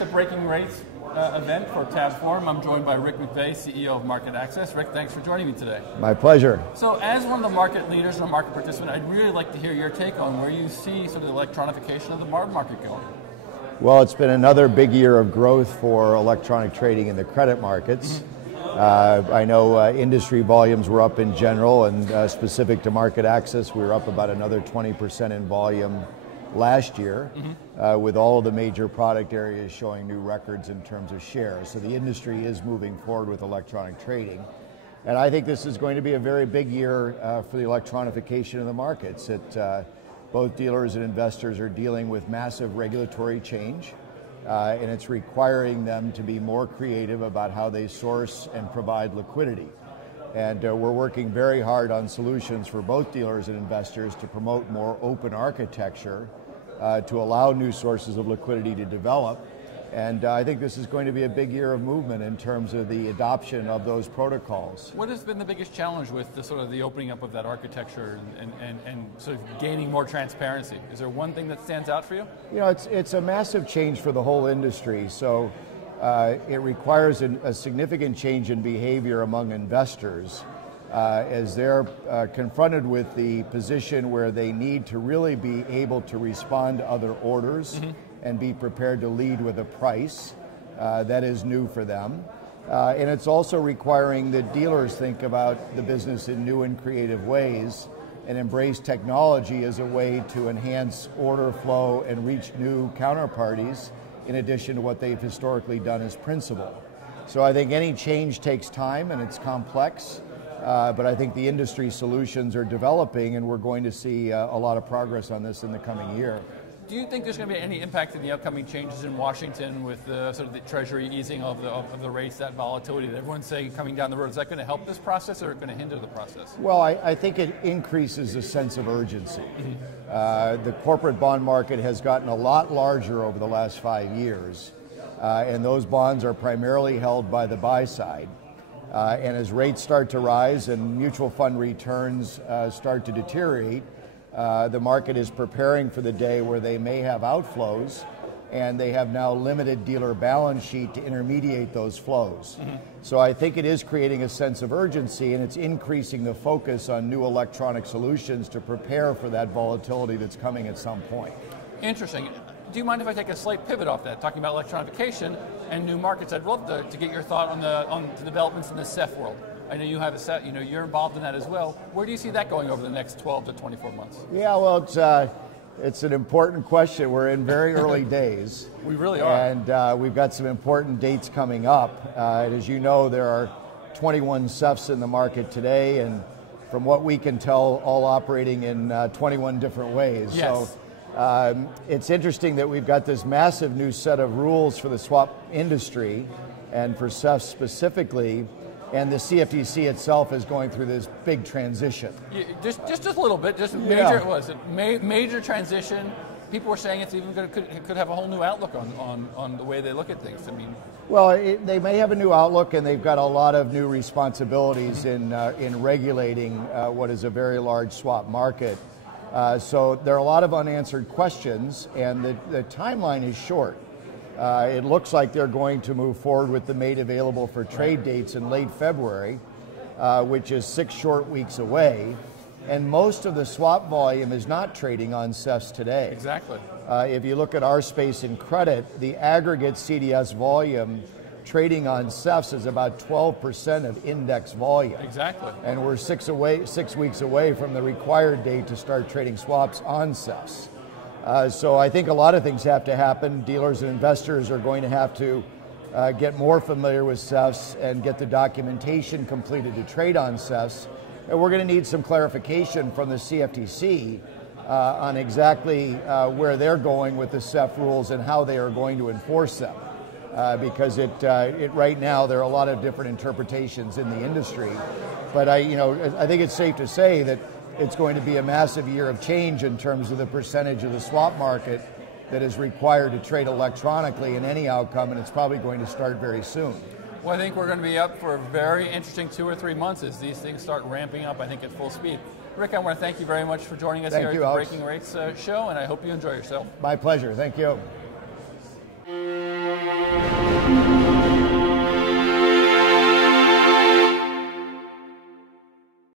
the Breaking Rates event for TabbFORUM. I'm joined by Rick McVey, CEO of MarketAxess. Rick, thanks for joining me today. My pleasure. So as one of the market leaders and a market participant, I'd really like to hear your take on where you see sort of the electronification of the market going. Well, it's been another big year of growth for electronic trading in the credit markets. I know industry volumes were up in general, and specific to MarketAxess, we were up about another 20% in volume last year, with all of the major product areas showing new records in terms of share. So the industry is moving forward with electronic trading. And I think this is going to be a very big year for the electronification of the markets. Both dealers and investors are dealing with massive regulatory change, and it's requiring them to be more creative about how they source and provide liquidity. And we're working very hard on solutions for both dealers and investors to promote more open architecture to allow new sources of liquidity to develop. And I think this is going to be a big year of movement in terms of the adoption of those protocols. What has been the biggest challenge with the sort of the opening up of that architecture and sort of gaining more transparency? Is there one thing that stands out for you? You know, it's a massive change for the whole industry. So it requires a significant change in behavior among investors as they're confronted with the position where they need to really be able to respond to other orders and be prepared to lead with a price that is new for them. And it's also requiring that dealers think about the business in new and creative ways and embrace technology as a way to enhance order flow and reach new counterparties in addition to what they've historically done as principal. So I think any change takes time and it's complex, but I think the industry solutions are developing and we're going to see a lot of progress on this in the coming year. Do you think there's going to be any impact in the upcoming changes in Washington with sort of the Treasury easing of the rates, that volatility that everyone's saying coming down the road? Is that going to help this process or going to hinder the process? Well, I think it increases the sense of urgency. The corporate bond market has gotten a lot larger over the last 5 years, and those bonds are primarily held by the buy side. And as rates start to rise and mutual fund returns start to deteriorate, the market is preparing for the day where they may have outflows, and they have now limited dealer balance sheet to intermediate those flows. So I think it is creating a sense of urgency, and it's increasing the focus on new electronic solutions to prepare for that volatility that's coming at some point. Interesting. Do you mind if I take a slight pivot off that, talking about electronification and new markets? I'd love to get your thought on the developments in the SEF world. I know you have a set, you're involved in that as well. Where do you see that going over the next 12 to 24 months? Yeah, well, it's an important question. We're in very early days. We really are. And we've got some important dates coming up. As you know, there are 21 SEFs in the market today, and from what we can tell, all operating in 21 different ways. Yes. So it's interesting that we've got this massive new set of rules for the swap industry and for SEFs specifically. And the CFTC itself is going through this big transition. Just a little bit, just major. It was major transition. People were saying it's even could have a whole new outlook on the way they look at things. I mean, well, they may have a new outlook, and they've got a lot of new responsibilities in regulating what is a very large swap market. So there are a lot of unanswered questions, and the timeline is short. It looks like they're going to move forward with the made available for trade dates in late February, which is 6 short weeks away. And most of the swap volume is not trading on SEFs today. Exactly. If you look at our space in credit, the aggregate CDS volume trading on SEFs is about 12% of index volume. Exactly. And we're 6 weeks away from the required date to start trading swaps on SEFs. So I think a lot of things have to happen. Dealers and investors are going to have to get more familiar with SEFs and get the documentation completed to trade on SEFs. And we're going to need some clarification from the CFTC on exactly where they're going with the SEF rules and how they are going to enforce them. Because right now there are a lot of different interpretations in the industry. But I think it's safe to say that it's going to be a massive year of change in terms of the percentage of the swap market that is required to trade electronically in any outcome, and it's probably going to start very soon. Well, I think we're going to be up for a very interesting 2 or 3 months as these things start ramping up, I think, at full speed. Rick, I want to thank you very much for joining us here at the Breaking Rates show, and I hope you enjoy yourself. My pleasure. Thank you. you.